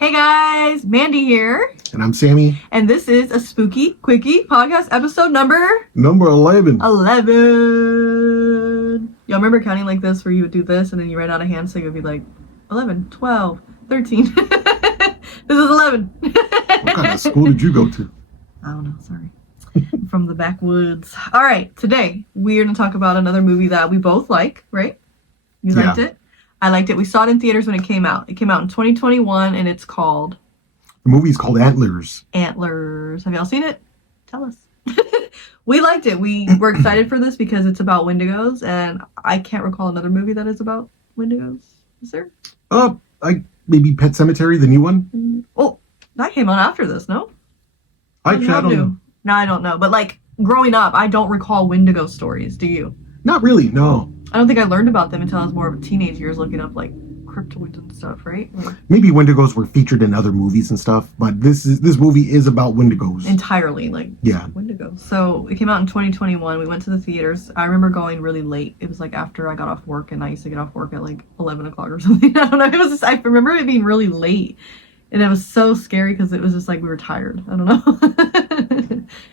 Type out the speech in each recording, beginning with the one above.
Hey guys, Mandy here. And I'm Sammy. And this is a Spooky Quicky podcast episode number 11. 11. Y'all remember counting like this where you would do this and then you ran out of hands, so you would be like 11, 12, 13. This is 11. What kind of school did you go to? I don't know, sorry. From the backwoods. All right, today we're going to talk about another movie that we both like, right? You liked it? I liked it. We saw it in theaters when it came out. It came out in 2021, and it's called... The movie's called Antlers. Antlers. Have y'all seen it? Tell us. We liked it. We were excited for this because it's about Wendigos, and I can't recall another movie that is about Wendigos. Is there? Maybe Pet Sematary, the new one? Oh, that came out after this, no? I don't know. No, I don't know. But, like, growing up, I don't recall Wendigo stories. Do you? Not really, no. I don't think I learned about them until I was more of a teenage years looking up, like, cryptids and stuff, right? Like, maybe Wendigos were featured in other movies and stuff, but this movie is about Wendigos. Entirely, like, yeah. Wendigos. So, it came out in 2021. We went to the theaters. I remember going really late. It was, like, after I got off work, and I used to get off work at, like, 11 o'clock or something. I don't know. It was just, I remember it being really late. And it was so scary because it was just, like, we were tired. I don't know.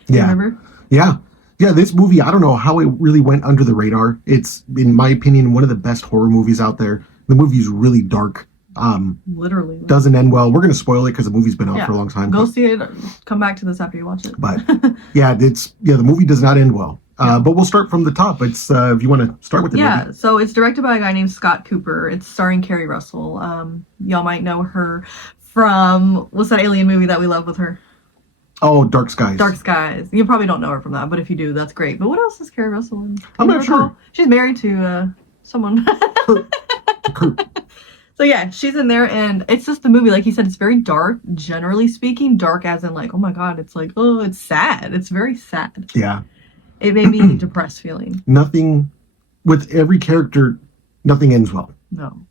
Yeah. Remember? Yeah. Yeah, this movie, I don't know how it really went under the radar. It's, in my opinion, one of the best horror movies out there. The movie's really dark. Literally. Doesn't end well. We're going to spoil it because the movie's been out for a long time. Go see it. Come back to this after you watch it. But, the movie does not end well. But we'll start from the top. It's if you want to start with the movie. So it's directed by a guy named Scott Cooper. It's starring Kerry Russell. Y'all might know her from, what's that alien movie that we love with her? Oh, Dark Skies. Dark Skies. You probably don't know her from that, but if you do, that's great. But what else is Kerry Russell in? I'm not sure. She's married to someone. Kurt. So yeah, she's in there, and it's just the movie. Like he said, it's very dark, generally speaking. Dark as in like, oh my god, it's like, oh, it's sad. It's very sad. Yeah. It made me depressed feeling. Nothing, with every character, nothing ends well. No.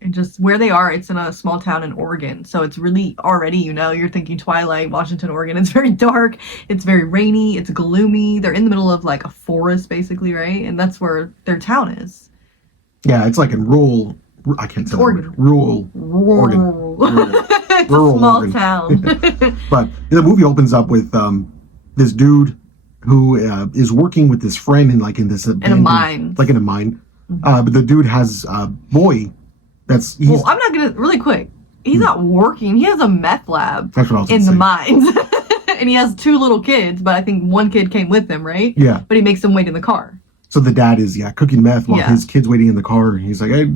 And just where they are, it's in a small town in Oregon. So it's really already, you're thinking Twilight, Washington, Oregon. It's very dark. It's very rainy. It's gloomy. They're in the middle of like a forest, basically, right? And that's where their town is. Yeah, it's like in rural, I can't say Oregon. Rural. It's rural a small Oregon. town. But the movie opens up with this dude who is working with this friend in this in a mine. Like in a mine. Mm-hmm. But the dude has a boy. I'm not gonna really quick. He's not working. He has a meth lab. That's what I was in the say. mines, and he has 2 little kids. But I think one kid came with him, right? Yeah. But he makes them wait in the car. So the dad is cooking meth while his kid's waiting in the car. And he's like, hey,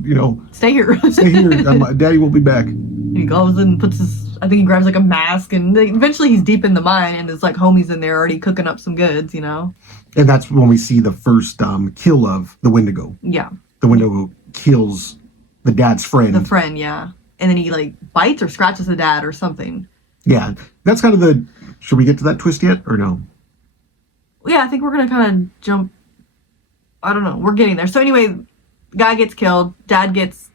stay here. Stay here. Daddy will be back. He goes and puts I think he grabs like a mask, and eventually he's deep in the mine, and his like homies in there already cooking up some goods, And that's when we see the first kill of the Wendigo. Yeah. The Wendigo kills the dad's friend. The friend, yeah. And then he like bites or scratches the dad or something. Yeah. That's kind of should we get to that twist yet or no? Yeah, I think we're going to kind of jump. I don't know. We're getting there. So anyway, guy gets killed. Dad gets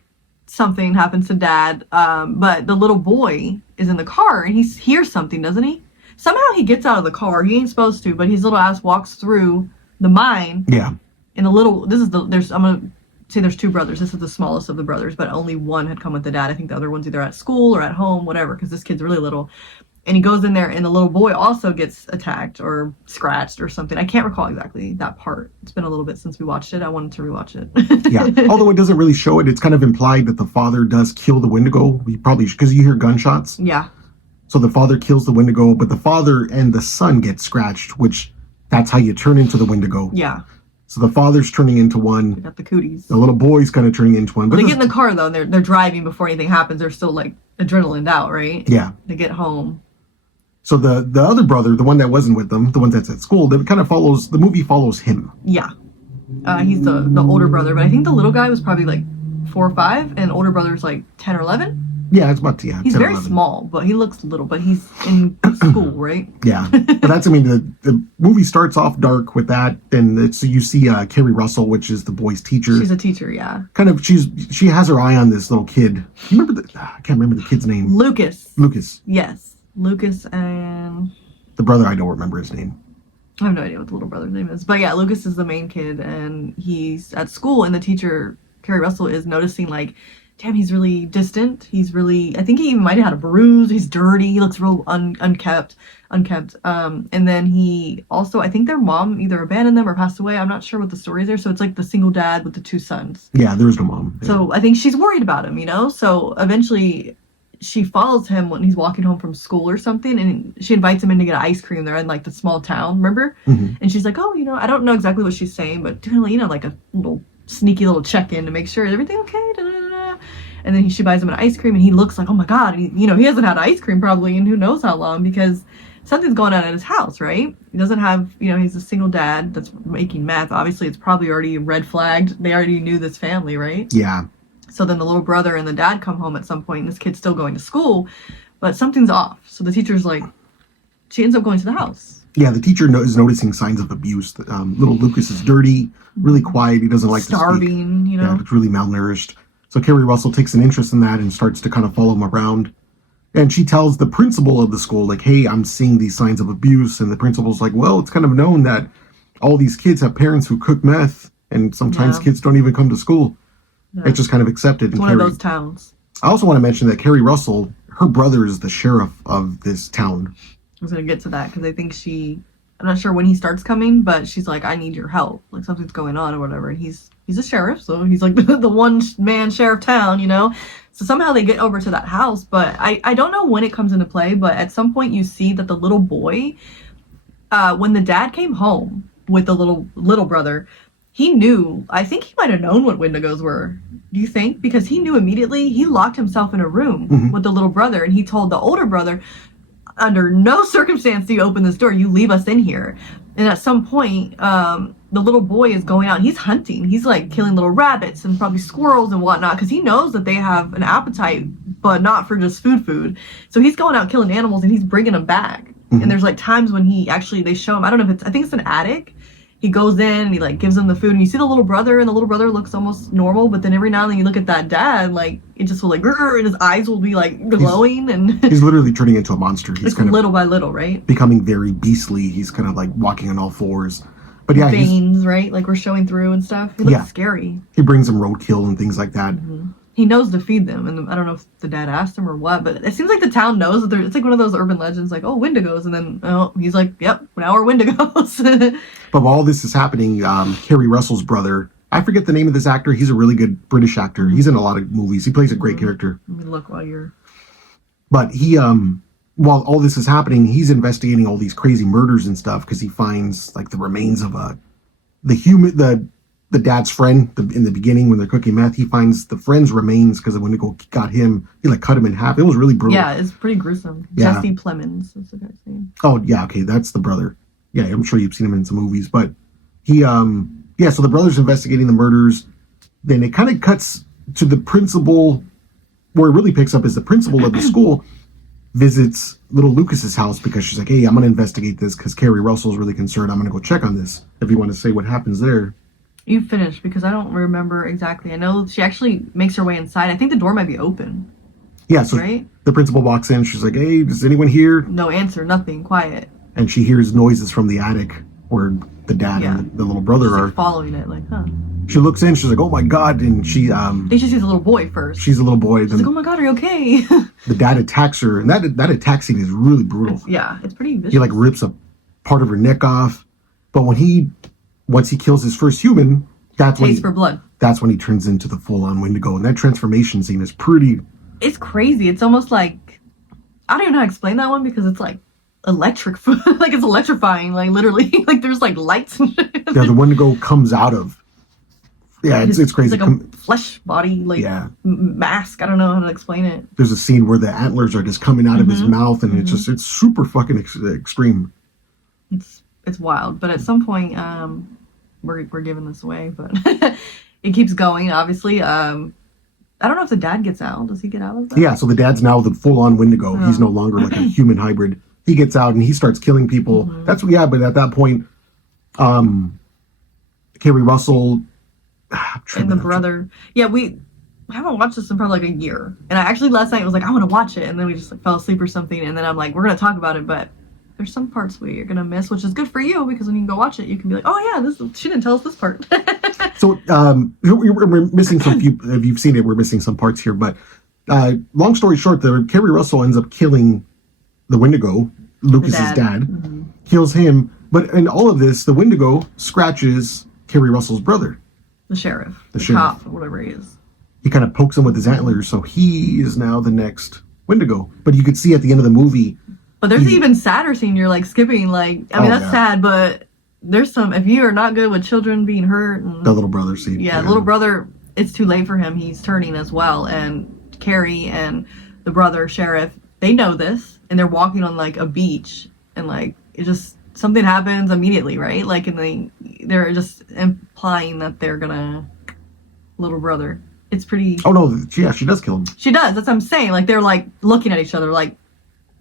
something happens to dad. But the little boy is in the car and he hears something, doesn't he? Somehow he gets out of the car. He ain't supposed to, but his little ass walks through the mine. Yeah. And I'm going to say there's 2 brothers. This is the smallest of the brothers, but only one had come with the dad. I think the other one's either at school or at home, whatever, because this kid's really little. And he goes in there, and the little boy also gets attacked or scratched or something. I can't recall exactly that part. It's been a little bit since we watched it. I wanted to rewatch it. Yeah. Although it doesn't really show it, it's kind of implied that the father does kill the Wendigo. He probably, because you hear gunshots. Yeah. So the father kills the Wendigo, but the father and the son get scratched, which that's how you turn into the Wendigo. Yeah. So the father's turning into one. They got the cooties. The little boy's kind of turning into one. But they get in the car, though, and they're driving before anything happens. They're still, like, adrenalined out, right? Yeah. They get home. So the other brother, the one that wasn't with them, the one that's at school, the movie follows him. Yeah. He's the older brother, but I think the little guy was probably, like, 4 or 5, and older brother's, like, 10 or 11. Yeah, it's about, He's 10, very 11. small, but he looks little, but he's in school, right? Yeah. But that's, the movie starts off dark with that, and you see Kerry Russell, which is the boy's teacher. She's a teacher, yeah. Kind of, she has her eye on this little kid. I can't remember the kid's name. Lucas. Yes. Lucas and... The brother, I don't remember his name. I have no idea what the little brother's name is. But yeah, Lucas is the main kid, and he's at school, and the teacher, Kerry Russell, is noticing, like, damn, he's really distant. He's really, I think he might have had a bruise. He's dirty. He looks real unkept. And then he also, I think their mom either abandoned them or passed away. I'm not sure what the story is there. So it's like the single dad with the 2 sons. Yeah, there's no mom. Yeah. So I think she's worried about him, So eventually she follows him when he's walking home from school or something, and she invites him in to get ice cream. They're in like the small town, remember? Mm-hmm. And she's like, oh, I don't know exactly what she's saying, but doing, like a little sneaky little check-in to make sure is everything okay. Da-da-da-da. And then she buys him an ice cream, and he looks like, oh my god, and he hasn't had ice cream probably in who knows how long, because something's going on at his house, right? He doesn't have, he's a single dad that's making meth. Obviously, it's probably already red flagged. They already knew this family, right? Yeah. So then the little brother and the dad come home at some point, and this kid's still going to school, but something's off. So the teacher's like, she ends up going to the house. Yeah, the teacher is noticing signs of abuse. Little Lucas is dirty, really quiet. He doesn't like to speak. Starving, Yeah, it's really malnourished. So Carrie Russell takes an interest in that and starts to kind of follow him around. And she tells the principal of the school, like, hey, I'm seeing these signs of abuse. And the principal's like, well, it's kind of known that all these kids have parents who cook meth, and sometimes kids don't even come to school. Yeah. It's just kind of accepted. It's one of those towns. I also want to mention that Carrie Russell, her brother is the sheriff of this town. I was going to get to that because I think I'm not sure when he starts coming, but she's like, I need your help. Like something's going on or whatever. And he's a sheriff, so he's like the one-man sheriff town, So somehow they get over to that house, but I don't know when it comes into play, but at some point you see that the little boy, when the dad came home with the little brother, he knew, I think he might have known what Wendigos were. Do you think? Because he knew immediately. He locked himself in a room with the little brother, and he told the older brother, under no circumstance do you open this door. You leave us in here. And at some point, the little boy is going out and he's hunting. He's like killing little rabbits and probably squirrels and whatnot because he knows that they have an appetite, but not for just food. So he's going out killing animals and he's bringing them back. And there's like times when they show him, I don't know if I think it's an attic. He goes in and he like gives them the food, and you see the little brother, and the little brother looks almost normal, but then every now and then you look at that dad, like it just will like, and his eyes will be like glowing, and he's literally turning into a monster. He's kind of little by little, right? Becoming very beastly. He's kind of like walking on all fours. But yeah, veins, right? Like we're showing through and stuff. He looks scary. He brings them roadkill and things like that. He knows to feed them, and I don't know if the dad asked him or what, but it seems like the town knows that it's like one of those urban legends, like, oh, Wendigos, and then he's like, yep, now we're Wendigos. But while all this is happening, Carrie Russell's brother, I forget the name of this actor. He's a really good British actor. He's in a lot of movies. He plays a great character. Let me look while you're. But he, while all this is happening, he's investigating all these crazy murders and stuff because he finds like the remains of the dad's friend in the beginning when they're cooking meth. He finds the friend's remains because when they got him, he like cut him in half. It was really brutal. Yeah, it's pretty gruesome. Yeah. Jesse Plemons is the guy's name. Oh yeah, okay, that's the brother. Yeah, I'm sure you've seen him in some movies. But he, so the brother's investigating the murders. Then it kind of cuts to the principal. Where it really picks up is the principal of the school visits little Lucas's house because she's like, hey, I'm going to investigate this because Carrie Russell's really concerned. I'm going to go check on this. If you want to say what happens there. You finished because I don't remember exactly. I know she actually makes her way inside. I think the door might be open. Yeah, so right? The principal walks in. She's like, hey, is anyone here? No answer, nothing, quiet. And she hears noises from the attic where the dad and the little brother she's are. Like following it, like, huh. She looks in, she's like, oh my god, and she I think she sees a little boy first. She's a little boy. She's like, oh my god, are you okay? The dad attacks her, and that attack scene is really brutal. It's pretty vicious. He like rips a part of her neck off. But once he kills his first human, taste for blood. That's when he turns into the full-on Wendigo, and that transformation scene is pretty. It's crazy. It's almost like I don't even know how to explain that one because it's like electric, like it's electrifying. Like literally, like there's like lights. And shit. Yeah, the Wendigo comes out of. Yeah, it's crazy. It's like a flesh body, like mask. I don't know how to explain it. There's a scene where the antlers are just coming out of his mouth, and it's super fucking extreme. It's wild, but at some point, we're giving this away, but it keeps going. Obviously, I don't know if the dad gets out. Does he get out of that? Yeah, so the dad's now the full-on Wendigo. He's no longer like a human hybrid. He gets out and he starts killing people. But at that point, Carrie Russell. And the brother. Yeah, I haven't watched this in probably like a year. And I actually last night was like, I want to watch it. And then we just like fell asleep or something. And then I'm like, we're going to talk about it. But have there's some parts where you're gonna miss, which is good for you because when you can go watch it, you can be like, oh yeah, she didn't tell us this part. So we're missing some few. If you've seen it, we're missing some parts here. But long story short, Kerry Russell ends up killing the Wendigo, Lucas's dad, Mm-hmm. kills him. But in all of this, the Wendigo scratches Kerry Russell's brother, The sheriff, sheriff, cop, or whatever he is. He kind of pokes him with his antlers, so he is now the next Wendigo. But you could see at the end of the movie. But there's an even sadder scene you're like skipping. Like, I mean, that's sad, but there's some. If you are not good with children being hurt, and, the little brother scene. Yeah, the little brother. It's too late for him. He's turning as well, and Carrie and the brother sheriff, they know this, and they're walking on like a beach, and like it just something happens immediately, right? Like, and they're just implying that they're gonna little brother. It's pretty. Oh no! Yeah, she does kill him. She does. That's what I'm saying. Like they're like looking at each other, like,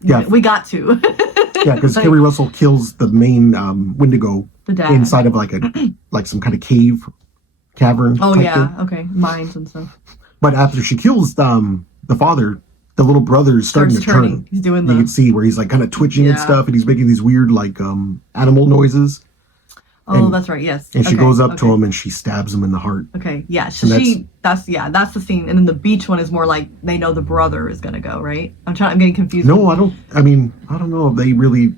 yeah, we got to. Yeah, because like, Kerry Russell kills the main Wendigo the dad inside of like some kind of cavern. Oh yeah, thing. okay, mines and stuff. But after she kills the father, the little brother is starting to turn. He's doing You can see where he's like kind of twitching and stuff, and he's making these weird like animal noises. Oh, that's right. Yes. And she goes up to him and she stabs him in the heart. Okay. Yeah. So that's the scene. And then the beach one is more like they know the brother is gonna go, right? I'm getting confused. No, I don't know if they really.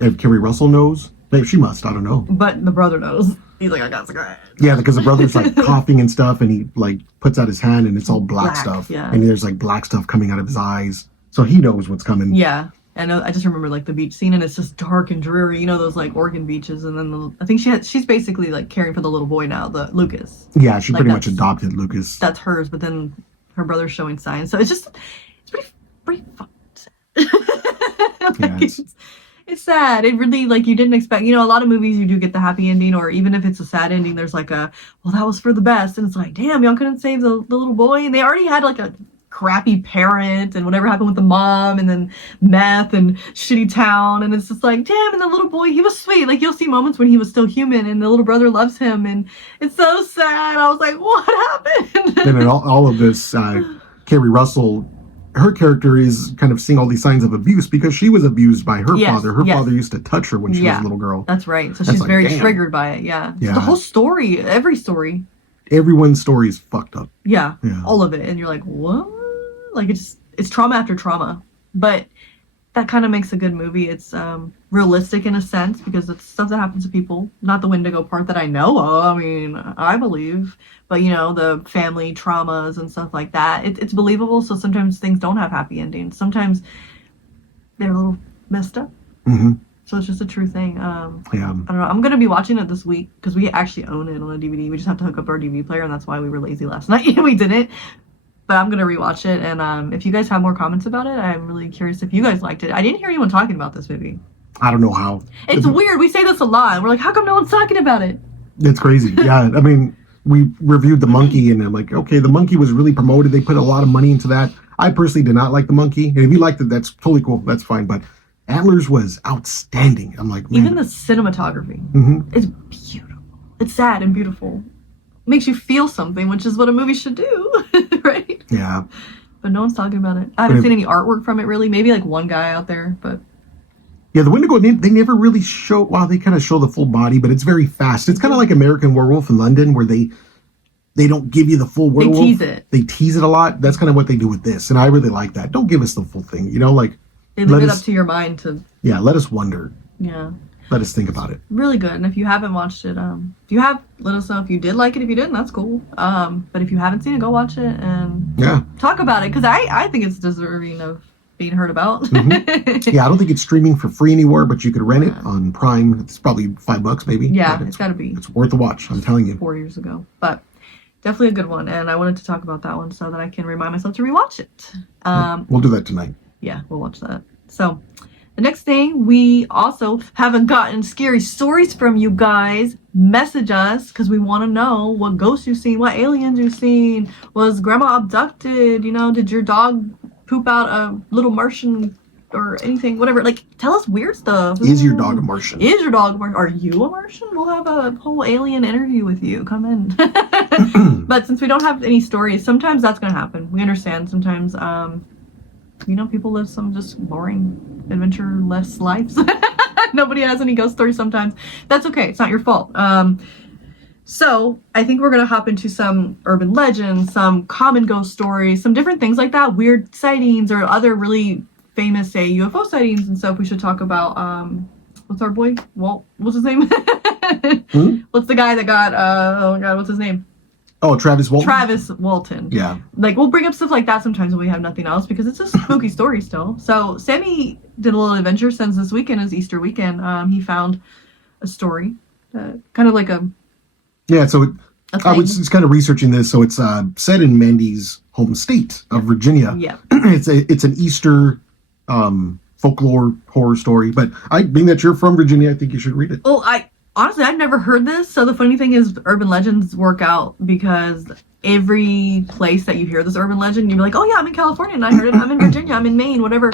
If Kerry Russell knows, maybe she must. I don't know. But the brother knows. He's like, I got cigarette. Yeah, because the brother's like coughing and stuff, and he like puts out his hand and it's all black stuff. Yeah. And there's like black stuff coming out of his eyes, so he knows what's coming. Yeah. I just remember like the beach scene, and it's just dark and dreary. You know those like Oregon beaches, and then I think she's basically like caring for the little boy now, the Lucas. Yeah, she pretty much adopted Lucas. That's hers, but then her brother's showing signs, so it's pretty fucking sad. Yeah, it's sad. It really like you didn't expect. You know, a lot of movies you do get the happy ending, or even if it's a sad ending, there's like a that was for the best, and it's like damn, y'all couldn't save the little boy, and they already had like a crappy parent and whatever happened with the mom and then meth and shitty town, and it's just like damn, and the little boy, he was sweet. Like you'll see moments when he was still human and the little brother loves him, and it's so sad. I was like, what happened? And in all of this, Kerry Russell, her character is kind of seeing all these signs of abuse because she was abused by her father. Her father used to touch her when she was a little girl. That's right. So she's like, very triggered by it. Yeah. The whole story, every story. Everyone's story is fucked up. Yeah. All of it. And you're like, what? Like it's trauma after trauma, but that kind of makes a good movie. It's realistic in a sense because it's stuff that happens to people. Not the Wendigo part that I know of. I mean, I believe, but you know, the family traumas and stuff like that. It's believable. So sometimes things don't have happy endings. Sometimes they're a little messed up. Mm-hmm. So it's just a true thing. Yeah. I don't know. I'm gonna be watching it this week because we actually own it on a DVD. We just have to hook up our DVD player, and that's why we were lazy last night. We didn't. But I'm going to rewatch it, and if you guys have more comments about it, I'm really curious if you guys liked it. I didn't hear anyone talking about this movie. I don't know how. It's weird. We say this a lot. We're like, how come no one's talking about it? It's crazy. Yeah, I mean, we reviewed The Monkey, and I'm like, okay, The Monkey was really promoted. They put a lot of money into that. I personally did not like The Monkey. And if you liked it, that's totally cool. That's fine. But Antlers was outstanding. I'm like, man. Even the cinematography. It's beautiful. It's sad and beautiful. Makes you feel something, which is what a movie should do, right? Yeah. But no one's talking about it. I haven't seen any artwork from it, really. Maybe like one guy out there, but... Yeah, the Wendigo, they never really show... Well, they kind of show the full body, but it's very fast. It's kind of like American Werewolf in London, where they don't give you the full werewolf. They tease it. They tease it a lot. That's kind of what they do with this, and I really like that. Don't give us the full thing, you know? Like... They leave it up to your mind to... Yeah, let us wonder. Yeah. Let us think about it. Really good. And if you haven't watched it, if you have, let us know if you did like it. If you didn't, that's cool. But if you haven't seen it, go watch it and talk about it. Because I think it's deserving of being heard about. Yeah, I don't think it's streaming for free anywhere, but you could rent it on Prime. It's probably $5 maybe. Yeah, it's got to be. It's worth a watch, I'm telling you. 4 years ago. But definitely a good one. And I wanted to talk about that one so that I can remind myself to rewatch it. We'll do that tonight. Yeah, we'll watch that. So... The next thing, we also haven't gotten scary stories from you guys. Message us because we want to know what ghosts you've seen, what aliens you've seen. Was grandma abducted? You know, did your dog poop out a little Martian or anything? Whatever. Like, tell us weird stuff. Is your dog a Martian? Is your dog a Martian? Are you a Martian? We'll have a whole alien interview with you. Come in. But since we don't have any stories, sometimes that's going to happen. We understand. Sometimes, people live some just boring, adventure-less lives. Nobody has any ghost stories sometimes. That's okay. It's not your fault. So I think we're going to hop into some urban legends, some common ghost stories, some different things like that, weird sightings or other really famous, say, UFO sightings and stuff. We should talk about, what's our boy? Walt, what's his name? What's the guy that got, oh God, what's his name? Oh, Travis Walton? Travis Walton. Yeah. Like, we'll bring up stuff like that sometimes when we have nothing else because it's a spooky story still. So Sammy did a little adventure since this weekend is Easter weekend. He found a story, kind of like a... Yeah, so I was just kind of researching this. So it's set in Mandy's home state of Virginia. Yeah. It's an Easter folklore horror story. But being that you're from Virginia, I think you should read it. Well, honestly, I've never heard this. So the funny thing is urban legends work out because every place that you hear this urban legend, you'll be like, oh yeah, I'm in California and I heard it. I'm in Virginia, I'm in Maine, whatever.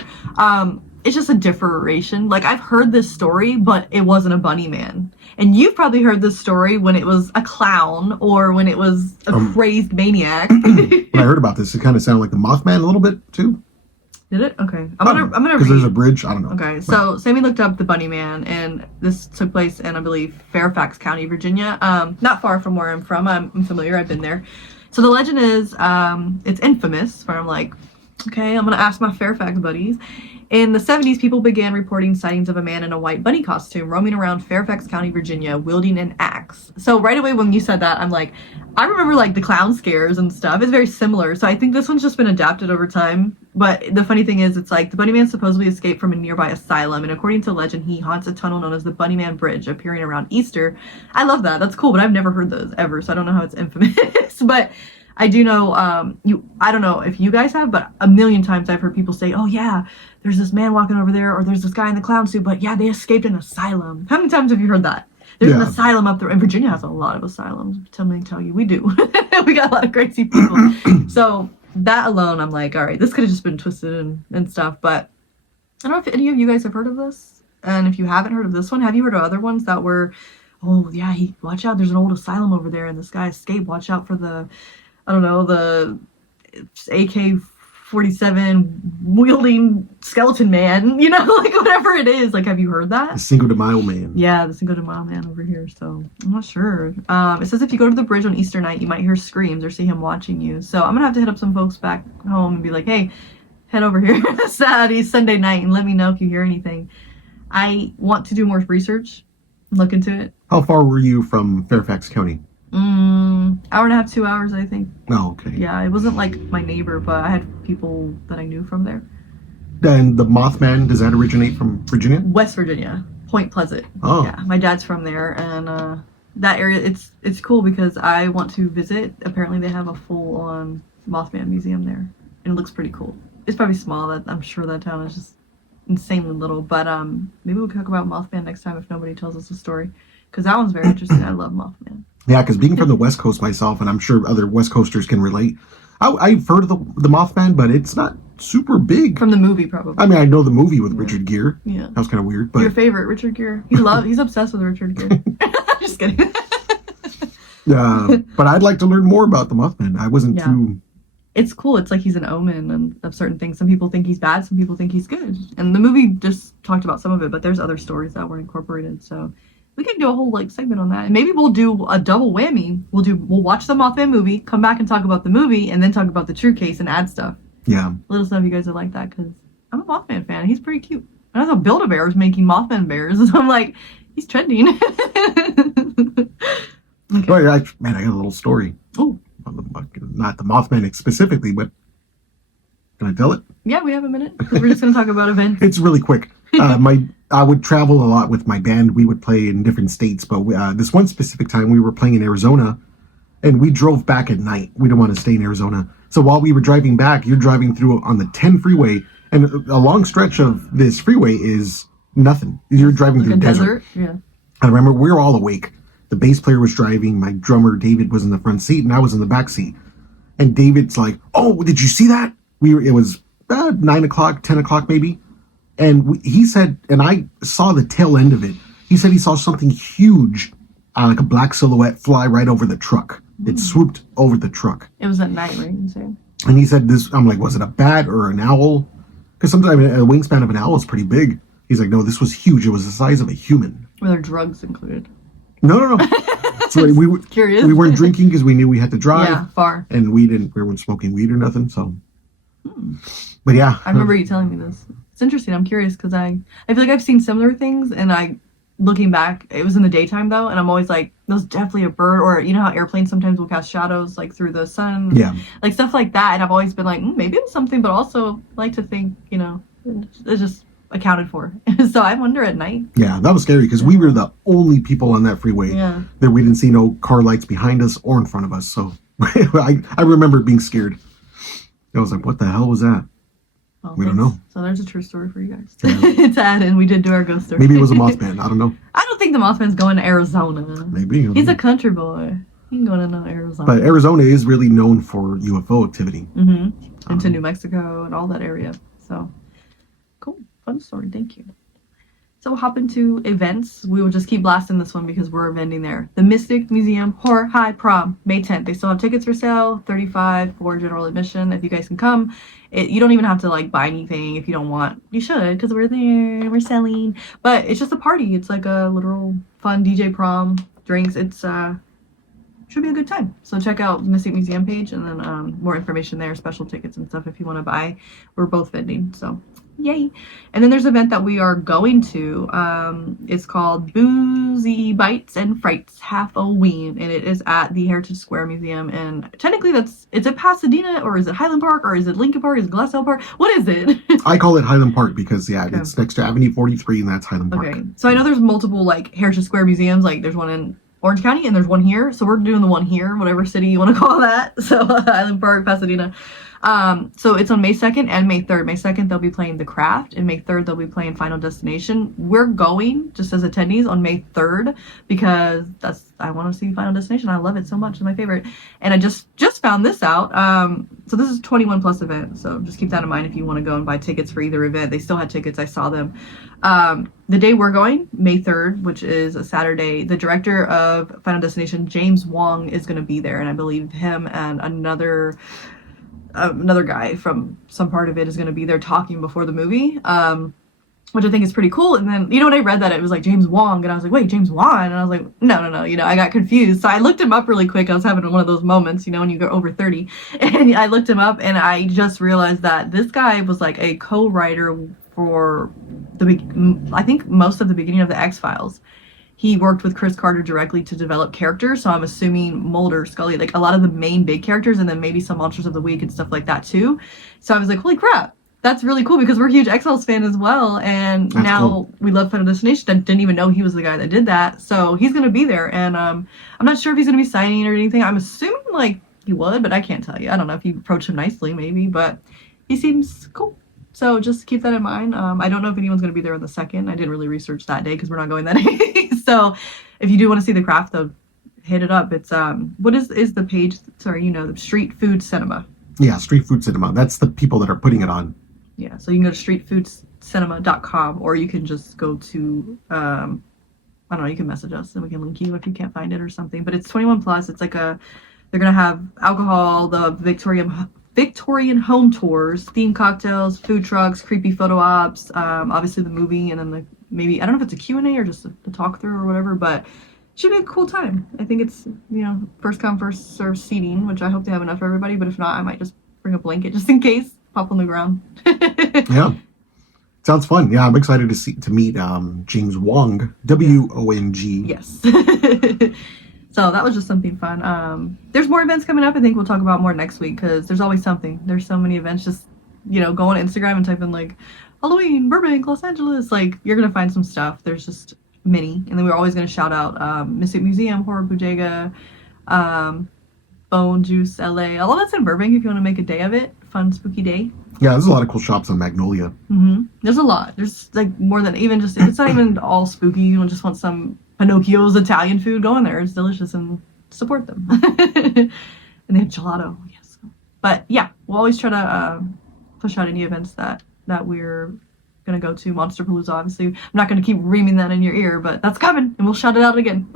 It's just a differentiation. Like, I've heard this story, but it wasn't a bunny man. And you've probably heard this story when it was a clown or when it was a crazed maniac. When I heard about this, it kind of sounded like the Mothman a little bit too. Did it? Okay. I'm gonna because there's a bridge. I don't know. Okay. So Sammy looked up the Bunny Man, and this took place in, I believe, Fairfax County, Virginia. Not far from where I'm from. I'm familiar. I've been there. So the legend is, it's infamous. Where I'm like, okay, I'm gonna ask my Fairfax buddies. In the 70s, people began reporting sightings of a man in a white bunny costume roaming around Fairfax County, Virginia, wielding an axe. So right away when you said that, I'm like, I remember like the clown scares and stuff. It's very similar. So I think this one's just been adapted over time. But the funny thing is, it's like the Bunny Man supposedly escaped from a nearby asylum. And according to legend, he haunts a tunnel known as the Bunny Man Bridge, appearing around Easter. I love that. That's cool. But I've never heard those ever. So I don't know how it's infamous. But I do know, I don't know if you guys have, but a million times I've heard people say, oh yeah, there's this man walking over there, or there's this guy in the clown suit, but yeah, they escaped an asylum. How many times have you heard that? There's an asylum up there, and Virginia has a lot of asylums. Let me tell you, we do. We got a lot of crazy people. So that alone, I'm like, all right, this could have just been twisted and stuff, but I don't know if any of you guys have heard of this, and if you haven't heard of this one, have you heard of other ones that were, oh yeah, watch out, there's an old asylum over there, and this guy escaped, watch out for the, I don't know, the AK-47 wielding skeleton man, like whatever it is. Like, have you heard that? The Cinco de Mayo man. Yeah, the Cinco de Mayo man over here. So I'm not sure. It says if you go to the bridge on Easter night, you might hear screams or see him watching you. So I'm gonna have to hit up some folks back home and be like, hey, head over here Sunday night and let me know if you hear anything. I want to do more research, look into it. How far were you from Fairfax County? Hour and a half, 2 hours, I think. Oh, okay. Yeah, it wasn't like my neighbor, but I had people that I knew from there. Then the Mothman, does that originate from Virginia? West Virginia, Point Pleasant. Oh. Yeah, my dad's from there, and that area, it's cool because I want to visit. Apparently they have a full-on Mothman museum there, and it looks pretty cool. It's probably small. I'm sure that town is just insanely little, but maybe we'll talk about Mothman next time if nobody tells us a story, because that one's very interesting. I love Mothman. Yeah, because being from the West Coast myself, and I'm sure other West Coasters can relate, I've heard of the Mothman, but it's not super big. From the movie, probably. I mean, I know the movie with Richard Gere. Yeah. That was kind of weird. But your favorite, Richard Gere. He's obsessed with Richard Gere. Just kidding. But I'd like to learn more about the Mothman. I wasn't too... It's cool. It's like he's an omen of certain things. Some people think he's bad. Some people think he's good. And the movie just talked about some of it, but there's other stories that were incorporated, so... We can do a whole segment on that, and maybe we'll do a double whammy. We'll watch the Mothman movie, come back and talk about the movie, and then talk about the true case and add stuff. Yeah. Let us know if you guys are like that, because I'm a Mothman fan. He's pretty cute. And I know Build-A-Bear is making Mothman bears, so I'm like, he's trending. Okay. Right, I got a little story. Oh. Not the Mothman specifically, but can I tell it? Yeah, we have a minute. We're just going to talk about events. It's really quick. I would travel a lot with my band. We would play in different states, but this one specific time we were playing in Arizona, and we drove back at night. We didn't want to stay in Arizona. So while we were driving back, you're driving through on the 10 freeway, and a long stretch of this freeway is nothing. You're driving like through a desert. Yeah. I remember we were all awake. The bass player was driving. My drummer, David, was in the front seat, and I was in the back seat. And David's like, oh, did you see that? It was 9 o'clock, 10 o'clock maybe. And he said, and I saw the tail end of it. He said he saw something huge, like a black silhouette, fly right over the truck. It swooped over the truck. It was at night, right? You said? And he said this, I'm like, was it a bat or an owl? Because sometimes a wingspan of an owl is pretty big. He's like, no, this was huge. It was the size of a human. Were there drugs included? No. So Curious. We weren't drinking because we knew we had to drive. Yeah, far. And we weren't smoking weed or nothing. So, but yeah, I remember you telling me this. It's interesting. I'm curious because I feel like I've seen similar things, and looking back, it was in the daytime though, and I'm always like, "There's definitely a bird," or you know how airplanes sometimes will cast shadows like through the sun, yeah, like stuff like that. And I've always been like, maybe it was something, but also like to think, it's just accounted for. So I wonder at night. Yeah, that was scary because we were the only people on that freeway. Yeah, that we didn't see no car lights behind us or in front of us. So I remember being scared. I was like, "What the hell was that?" well, we don't know. So there's a true story for you guys Yeah. to add in. We did do our ghost story. Maybe it was a Mothman. I don't know. I don't think the Mothman's going to Arizona. Maybe He's a country boy. He can go to Arizona. But Arizona is really known for UFO activity. Mm-hmm. Into New Mexico and all that area. So, cool. Fun story. Thank you. So we'll hop into events. We will just keep blasting this one because we're vending there. The Mystic Museum Horror High Prom, May 10th. They still have tickets for sale, $35 for general admission. If you guys can come, you don't even have to like buy anything if you don't want. You should because we're there, we're selling. But it's just a party. It's like a literal fun DJ prom, drinks. It's should be a good time. So check out the Mystic Museum page and then more information there, special tickets and stuff if you want to buy. We're both vending, so yay. And then there's an event that we are going to. It's called Boozy Bites and Frights Halloween, and it is at the Heritage Square Museum. And technically is it Pasadena, or is it Highland Park, or is it Lincoln Park, is it Glassell Park? What is it? I call it Highland Park because it's next to Avenue 43 and that's Highland Park. Okay, so I know there's multiple like Heritage Square museums, like there's one in Orange County and there's one here, so we're doing the one here, whatever city you want to call that. So Highland Park, Pasadena. So it's on May 2nd and May 3rd. May 2nd they'll be playing The Craft, and May 3rd they'll be playing Final Destination. We're going just as attendees on May 3rd because I want to see Final Destination. I love it so much. It's my favorite. And I just found this out. So this is a 21 plus event, so just keep that in mind if you want to go and buy tickets for either event. They still had tickets. I saw them. The day we're going, May 3rd, which is a Saturday, the director of Final Destination, James Wong, is going to be there, and I believe him and another guy from some part of it is going to be there talking before the movie, which I think is pretty cool. And then, when I read that, it was like James Wong, and I was like, wait, James Wan? And I was like, no, I got confused. So I looked him up really quick. I was having one of those moments, when you go over 30, and I looked him up, and I just realized that this guy was like a co-writer for I think most of the beginning of the X-Files. He worked with Chris Carter directly to develop characters, so I'm assuming Mulder, Scully, like a lot of the main big characters, and then maybe some Monsters of the Week and stuff like that too. So I was like, holy crap, that's really cool because we're huge X-Files fan as well, and that's now cool. We love Final Destination. I didn't even know he was the guy that did that, so he's going to be there, and I'm not sure if he's going to be signing or anything. I'm assuming like he would, but I can't tell you. I don't know if you approach him nicely, maybe, but he seems cool. So just keep that in mind. I don't know if anyone's going to be there on the 2nd. I didn't really research that day because we're not going that day. So if you do want to see The Craft, though, hit it up. It's what is the page? Sorry, the Street Food Cinema. Yeah, Street Food Cinema. That's the people that are putting it on. Yeah, so you can go to streetfoodcinema.com, or you can just go to I don't know. You can message us and we can link you if you can't find it or something. But it's 21 plus. It's like they're gonna have alcohol, the Victorian home tours, themed cocktails, food trucks, creepy photo ops, obviously the movie, and then maybe I don't know if it's a Q&A or just a talk through or whatever, but it should be a cool time. I think it's first come first serve seating, which I hope they have enough for everybody, but if not, I might just bring a blanket just in case, pop on the ground. Yeah, sounds fun. Yeah, I'm excited to meet James Wong, W-O-N-G. Yes. So that was just something fun. There's more events coming up. I think we'll talk about more next week because there's always something. There's so many events. Just, go on Instagram and type in like Halloween, Burbank, Los Angeles. Like you're going to find some stuff. There's just many. And then we're always going to shout out Mystic Museum, Horror Bodega, Bone Juice, LA. All of that's in Burbank if you want to make a day of it. Fun, spooky day. Yeah, there's a lot of cool shops on Magnolia. Mm-hmm. There's a lot. There's like more than even just, it's not even all spooky. You just want some Pinocchio's Italian food, go in there. It's delicious and support them. And they have gelato. Yes. But yeah, we'll always try to push out any events that we're going to go to. Monsterpalooza, obviously. I'm not going to keep reaming that in your ear, but that's coming and we'll shout it out again.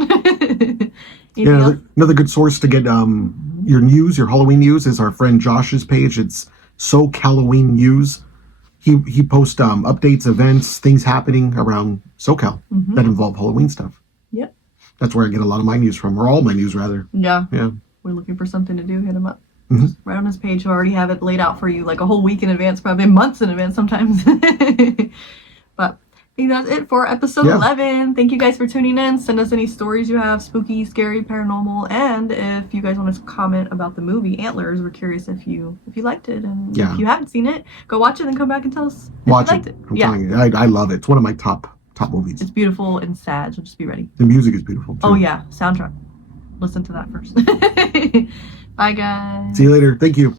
Another good source to get your news, your Halloween news is our friend Josh's page. It's SoCal Halloween News. he posts updates, events, things happening around SoCal that involve Halloween stuff. Yep. That's where I get a lot of my news from, or all my news rather. Yeah. Yeah. We're looking for something to do. Hit him up. Mm-hmm. Right on his page. He'll already have it laid out for you like a whole week in advance, probably months in advance sometimes. But I think that's it for episode 11. Thank you guys for tuning in. Send us any stories you have, spooky, scary, paranormal, and if you guys want to comment about the movie Antlers, we're curious if you liked it, and if you haven't seen it, go watch it and come back and tell us if Watch you liked it. I'm telling you, I love it. It's one of my top movies. It's beautiful and sad, so just be ready. The music is beautiful too. Oh yeah, soundtrack. Listen to that first. Bye guys. See you later. Thank you.